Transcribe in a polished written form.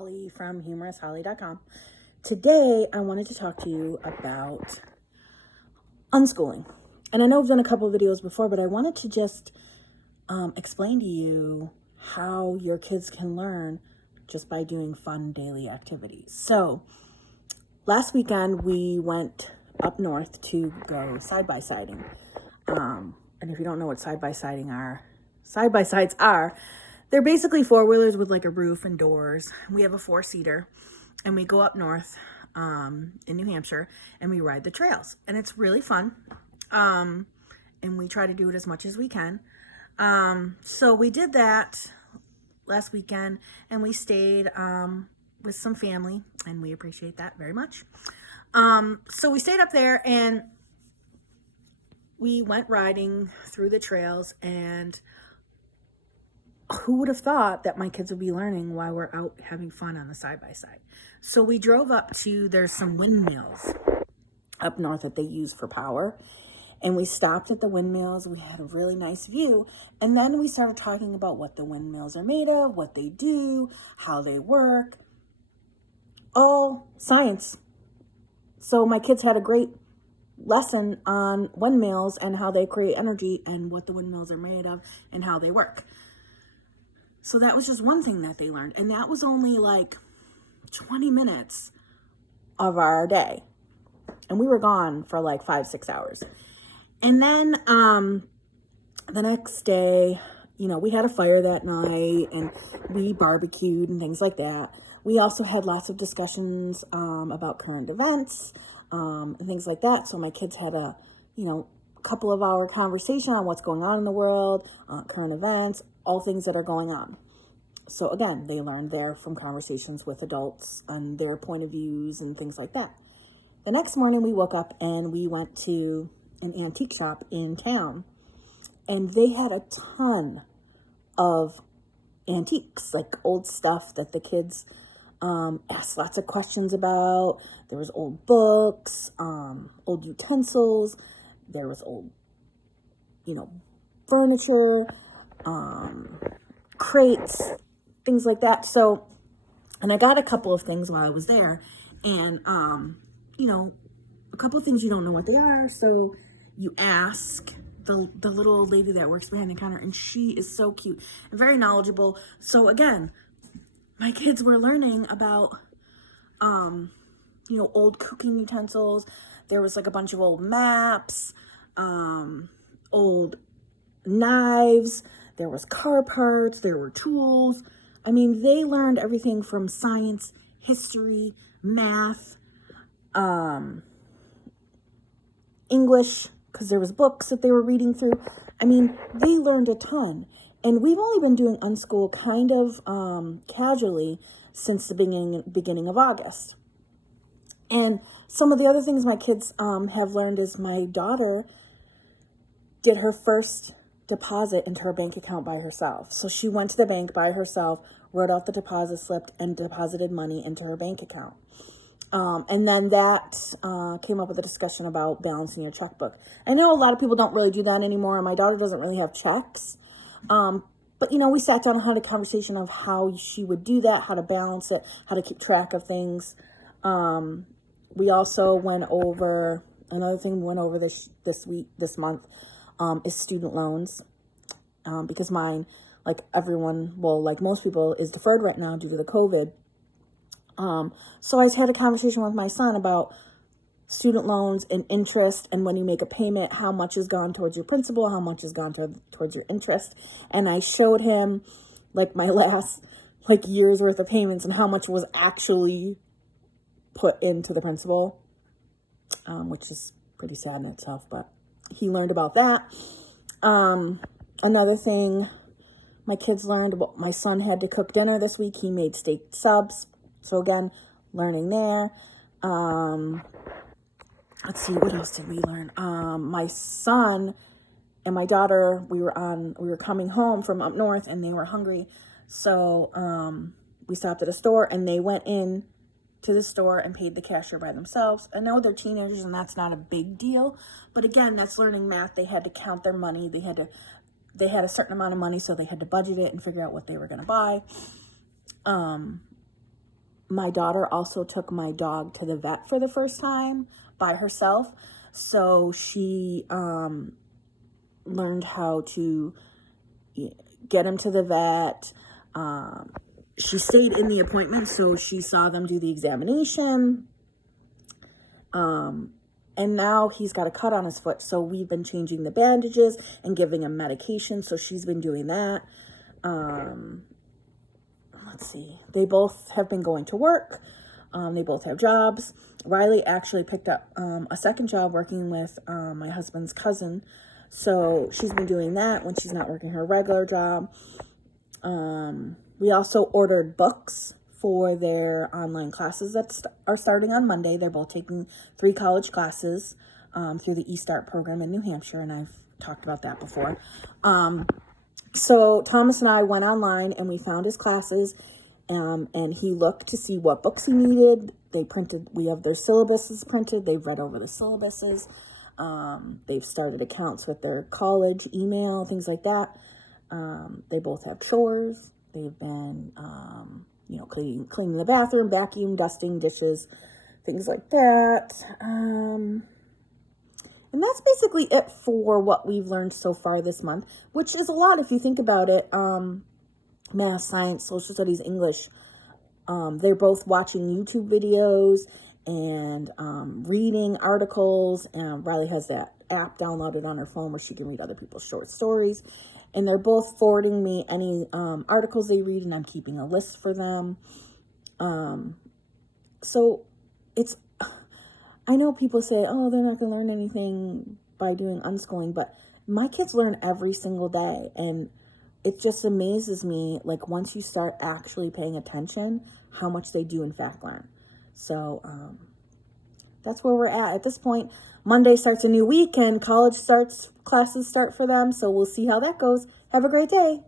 Holly from HumorousHolly.com. Today, I wanted to talk to you about unschooling. And I know I've done a couple of videos before, but I wanted to just explain to you how your kids can learn just by doing fun daily activities. So, last weekend, we went up north to go side-by-siding. And if you don't know what side-by-sides are, they're basically four-wheelers with like a roof and doors. We have a four-seater, and we go up north in New Hampshire, and we ride the trails. And it's really fun, and we try to do it as much as we can. So we did that last weekend, and we stayed with some family, and we appreciate that very much. So we stayed up there, and we went riding through the trails, and who would have thought that my kids would be learning while we're out having fun on the side-by-side? So we drove up to, there's some windmills up north that they use for power. And we stopped at the windmills. We had a really nice view. And then we started talking about what the windmills are made of, what they do, how they work. All science. So my kids had a great lesson on windmills and how they create energy and what the windmills are made of and how they work. So that was just one thing that they learned. And that was only like 20 minutes of our day. And we were gone for like 5-6 hours. And then the next day, we had a fire that night and we barbecued and things like that. We also had lots of discussions about current events and things like that. So my kids had a, couple of hour conversation on what's going on in the world, current events, all things that are going on. So again, they learned there from conversations with adults and their point of views and things like that. The next morning we woke up and we went to an antique shop in town, and they had a ton of antiques, like old stuff that the kids asked lots of questions about. There was old books, old utensils, there was old, furniture, crates, things like that. So, and I got a couple of things while I was there, and, a couple of things you don't know what they are, so you ask the little old lady that works behind the counter, and she is so cute and very knowledgeable. So again, my kids were learning about, old cooking utensils. There was like a bunch of old maps, old knives, there was car parts, there were tools. I mean, they learned everything from science, history, math, English, because there was books that they were reading through. I mean, they learned a ton. And we've only been doing Unschool kind of casually since the beginning of August. And some of the other things my kids have learned is my daughter did her first deposit into her bank account by herself. So she went to the bank by herself, wrote out the deposit slip, and deposited money into her bank account. And then that came up with a discussion about balancing your checkbook. I know a lot of people don't really do that anymore. My daughter doesn't really have checks. But, we sat down and had a conversation of how she would do that, how to balance it, how to keep track of things. We also went over, another thing we went over this month is student loans. Because mine, like everyone, like most people, is deferred right now due to the COVID. So I had a conversation with my son about student loans and interest, and when you make a payment, how much has gone towards your principal, how much has gone towards your interest. And I showed him like my last year's worth of payments and how much was actually put into the principal, which is pretty sad in itself, but he learned about that. Another thing my kids learned, my son had to cook dinner this week. He made steak subs. So again, learning there. Let's see, what else did we learn? My son and my daughter, we were coming home from up north and they were hungry. So we stopped at a store and they went in to the store and paid the cashier by themselves. I know they're teenagers and that's not a big deal, but again, that's learning math. They had to count their money. They had a certain amount of money, so they had to budget it and figure out what they were going to buy. my daughter also took my dog to the vet for the first time by herself. So she learned how to get him to the vet. She stayed in the appointment, so she saw them do the examination. And now he's got a cut on his foot, so we've been changing the bandages and giving him medication, so she's been doing that. Let's see. They both have been going to work. They both have jobs. Riley actually picked up a second job working with my husband's cousin, so she's been doing that when she's not working her regular job. We also ordered books for their online classes that are starting on Monday. They're both taking 3 college classes through the eStart program in New Hampshire, and I've talked about that before. So Thomas and I went online and we found his classes, and he looked to see what books he needed. We have their syllabuses printed. They've read over the syllabuses. They've started accounts with their college email, things like that. They both have chores. They've been, cleaning the bathroom, vacuum, dusting, dishes, things like that. And that's basically it for what we've learned so far this month, which is a lot if you think about it. Math, science, social studies, English. They're both watching YouTube videos and reading articles. Riley has that app downloaded on her phone where she can read other people's short stories. And they're both forwarding me any articles they read, and I'm keeping a list for them. So I know people say, oh, they're not going to learn anything by doing unschooling, but my kids learn every single day. And it just amazes me, like, once you start actually paying attention, how much they do in fact learn. So that's where we're at this point. Monday starts a new week and classes start for them. So we'll see how that goes. Have a great day.